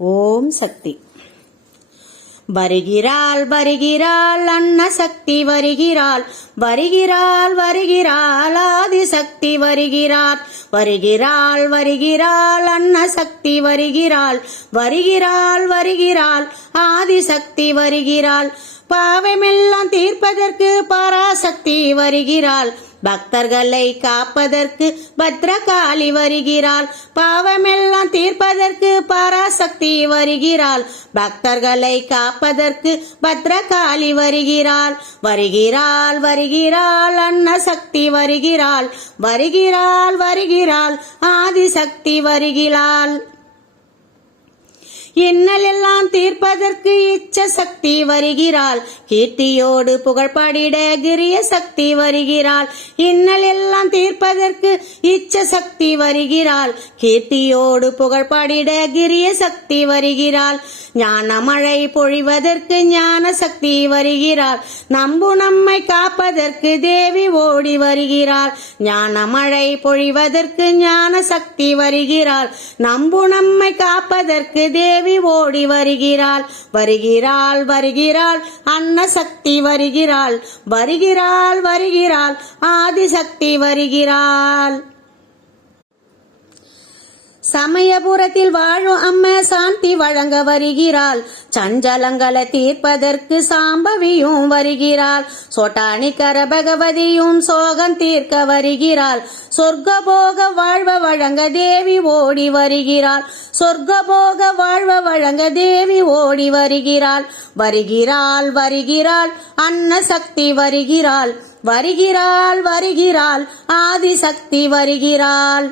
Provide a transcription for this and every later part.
ஓம் சக்தி. வருகிறாள் வருகிறாள் அன்னசக்தி வருகிறாள், வருகிறாள் வருகிறாள் ஆதிசக்தி வருகிறாள், வருகிறாள் வருகிறாள் அன்னசக்தி வருகிறாள், வருகிறாள் வருகிறாள் ஆதிசக்தி வருகிறாள். பாவமெல்லாம் தீர்ப்பதற்கு பராசக்தி வருகிறாள், பக்தர்களை காப்பதற்கு பத்ரகாளி வருகிறாள். பாவமெல்லாம் தீர்ப்பதற்கு பராசக்தி வருகிறாள், பக்தர்களை காப்பதற்கு பத்ரகாளி வருகிறாள். வருகிறாள் வருகிறாள் அன்னசக்தி வருகிறாள், வருகிறாள் வருகிறாள் ஆதிசக்தி வருகிறாள். இன்னலெல்லாம் தீர்ப்பதற்கு இச்ச சக்தி வருகிறாள், கீர்த்தியோடு புகழ்பாடிட கிரிய சக்தி வருகிறாள். இன்னலெல்லாம் தீர்ப்பதற்கு இச்ச சக்தி வருகிறாள், கீர்த்தியோடு புகழ்பாடிட கிரிய சக்தி வருகிறாள். ஞான மழை பொழிவதற்கு ஞான சக்தி வருகிறாள், நம்பு நம்மை காப்பதற்கு தேவி ஓடி வருகிறாள். ஞான மழை பொழிவதற்கு ஞான சக்தி வருகிறாள், நம்பு நம்மை காப்பதற்கு தேவி ஓடி வருகிறாள். வருகிறாள் வருகிறாள் அன்னசக்தி வருகிறாள், வருகிறாள் வருகிறாள் ஆதிசக்தி வருகிறாள். சமயபுரத்தில் வாழும் அம்மா சாந்தி வழங்க வருகிறாள், சஞ்சலங்களை தீர்ப்பதற்கு சாம்பவியும் வருகிறாள். சோட்டானிக்கர பகவதியும் சோகம் தீர்க்க வருகிறாள், சொர்க்கபோக வாழ்வ வழங்க தேவி ஓடி வருகிறாள். சொர்க்கபோக வாழ்வ வழங்க தேவி ஓடி வருகிறாள். வருகிறாள் வருகிறாள் அன்னசக்தி வருகிறாள், வருகிறாள் வருகிறாள் ஆதிசக்தி வருகிறாள்.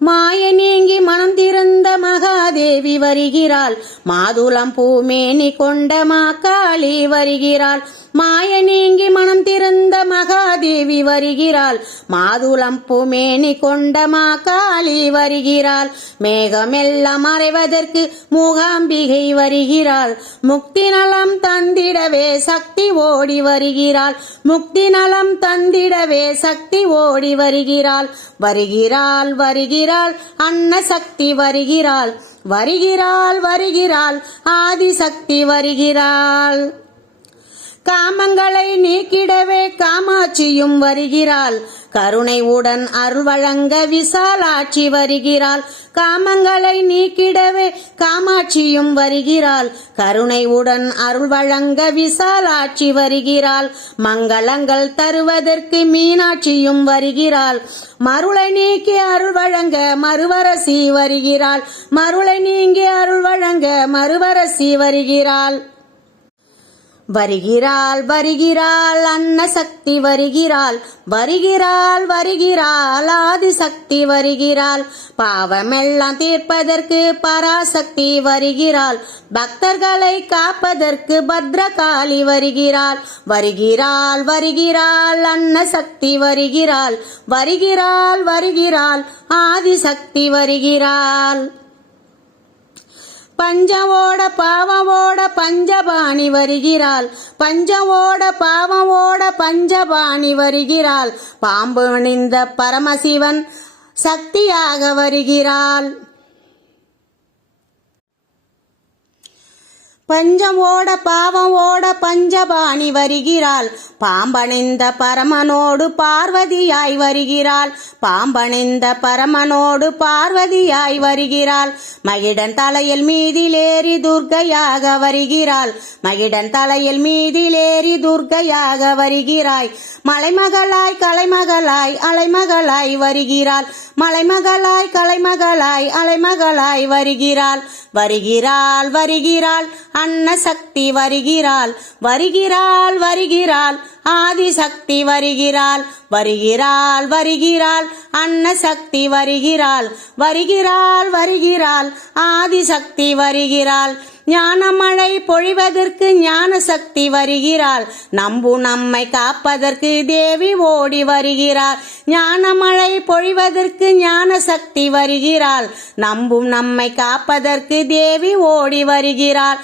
மாய நீங்கி மனம் திறந்த மகாதேவி வருகிறாள், மாதுளம் பூமேனி கொண்ட மாகாளி வருகிறாள். மாய நீங்கி மனம் திறந்த மகாதேவி வருகிறாள், மாதுளம் பூமேனி கொண்ட மாகாளி வருகிறாள். மேகமெல்லாம் மறைவதற்கு மூகாம்பிகை வருகிறாள், முக்தி நலம் தந்திடவே சக்தி ஓடி வருகிறாள். முக்தி நலம் தந்திடவே சக்தி ஓடி வருகிறாள். வருகிறாள் வருகிறாள் அன்னசக்தி வருகிறாள், வருகிறாள் வருகிறாள் ஆதிசக்தி வருகிறாள். காமங்களை நீக்கிடவே காமாட்சியும் வருகிறாள், கருணையுடன் அருள் வழங்க விசாலாட்சி வருகிறாள். காமங்களை நீக்கிடவே காமாட்சியும் வருகிறாள், கருணையுடன் அருள் வழங்க விசாலாட்சி வருகிறாள். மங்களங்கள் தருவதற்கு மீனாட்சியும் வருகிறாள், மருளை நீக்கி அருள் வழங்க மறுவரசி வருகிறாள். மருளை நீங்கி அருள் வழங்க மறுவரசி வருகிறாள். வருகிறாள் வருகிறாள் அன்னசக்தி வருகிறாள், வருகிறாள் வருகிறாள் ஆதிசக்தி வருகிறாள். பாவமெல்லாம் தீர்ப்பதற்கு பராசக்தி வருகிறாள், பக்தர்களை காப்பதற்கு பத்ரகாளி வருகிறாள். வருகிறாள் வருகிறாள் அன்னசக்தி வருகிறாள், வருகிறாள் வருகிறாள் ஆதிசக்தி வருகிறாள். பஞ்சவோட பாவவோட பஞ்சபாணி வருகிறாள், பஞ்சவோட பாவவோட பஞ்சபாணி வருகிறாள். பாம்பு அணிந்த பரமசிவன் சக்தியாக வருகிறாள். பஞ்சமோட பாவமோட பஞ்சபாணி வருகிறாள், பாம்பணிந்த பரமனோடு பார்வதியாய் வருகிறாள். பாம்பணிந்த பரமனோடு பார்வதியாய் வருகிறாள். மகிடன் தலையில் மீதிலேறி துர்க்கையாக வருகிறாள், மகிடன் தலையில் மீதிலேறி துர்க்கையாக வருகிறாய். மலைமகளாய் கலைமகளாய் அலைமகளாய் வருகிறாள், மலைமகளாய் கலைமகளாய் அலைமகளாய் வருகிறாள். வருகிறாள் வருகிறாள் அன்னசக்தி வருகிறாள், வருகிறாள் வருகிறாள் ஆதிசக்தி வருகிறாள். வருகிறாள் வருகிறாள் அன்னசக்தி வருகிறாள், வருகிறாள் வருகிறாள் ஆதிசக்தி வருகிறாள். ஞானமழை பொழிவதற்கு ஞான சக்தி வருகிறாள், நம்பு நம்மை காப்பதற்கு தேவி ஓடி வருகிறாள். ஞானமழை பொழிவதற்கு ஞான சக்தி வருகிறாள், நம்பும் நம்மை காப்பதற்கு தேவி ஓடி வருகிறாள்.